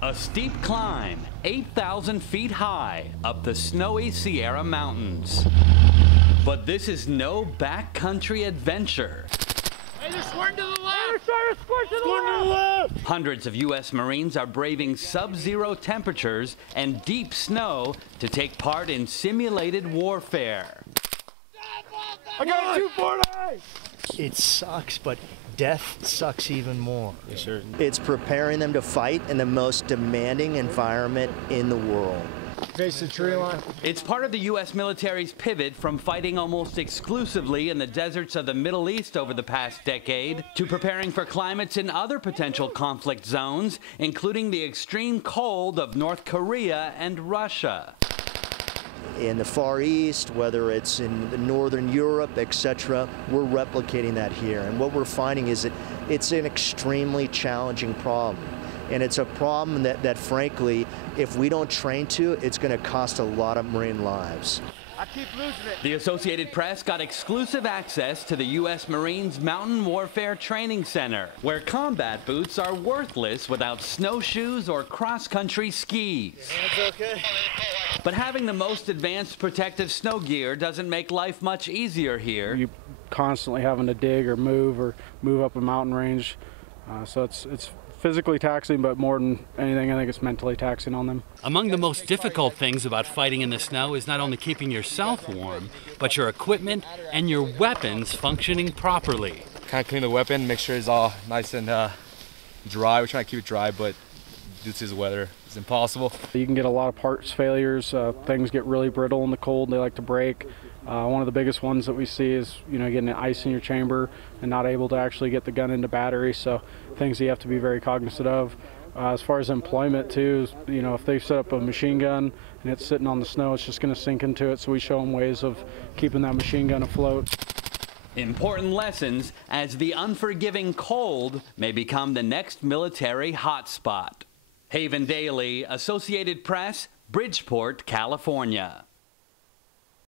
A steep climb, 8,000 feet high, up the snowy Sierra Mountains. But this is no backcountry adventure. Hey, they're squirting to the left! They're squirting to the left! Hundreds of U.S. Marines are braving sub-zero temperatures and deep snow to take part in simulated warfare. I got a 240! It sucks, but death sucks even more. Yes, sir. It's preparing them to fight in the most demanding environment in the world. Face the tree line. It's part of the U.S. military's pivot from fighting almost exclusively in the deserts of the Middle East over the past decade to preparing for climates in other potential conflict zones, including the extreme cold of North Korea and Russia. In the Far East, whether it's in Northern Europe, etc., we're replicating that here. And what we're finding is that it's an extremely challenging problem. And it's a problem that frankly, if we don't train to, it's going to cost a lot of Marine lives. I keep losing it. The Associated Press got exclusive access to the U.S. Marines Mountain Warfare Training Center, where combat boots are worthless without snowshoes or cross-country skis. That's okay. But having the most advanced protective snow gear doesn't make life much easier here. You're constantly having to dig or move up a mountain range, so it's physically taxing, but more than anything, I think it's mentally taxing on them. Among the most difficult things about fighting in the snow is not only keeping yourself warm, but your equipment and your weapons functioning properly. Kind of clean the weapon, make sure it's all nice and dry. We're trying to keep it dry, but due to the weather, it's impossible. You can get a lot of parts failures. Things get really brittle in the cold. They like to break. One of the biggest ones that we see is, getting ice in your chamber and not able to actually get the gun into battery. So things that you have to be very cognizant of. As far as employment too, if they set up a machine gun and it's sitting on the snow, it's just going to sink into it. So we show them ways of keeping that machine gun afloat. Important lessons as the unforgiving cold may become the next military hotspot. Haven Daily, Associated Press, Bridgeport, California.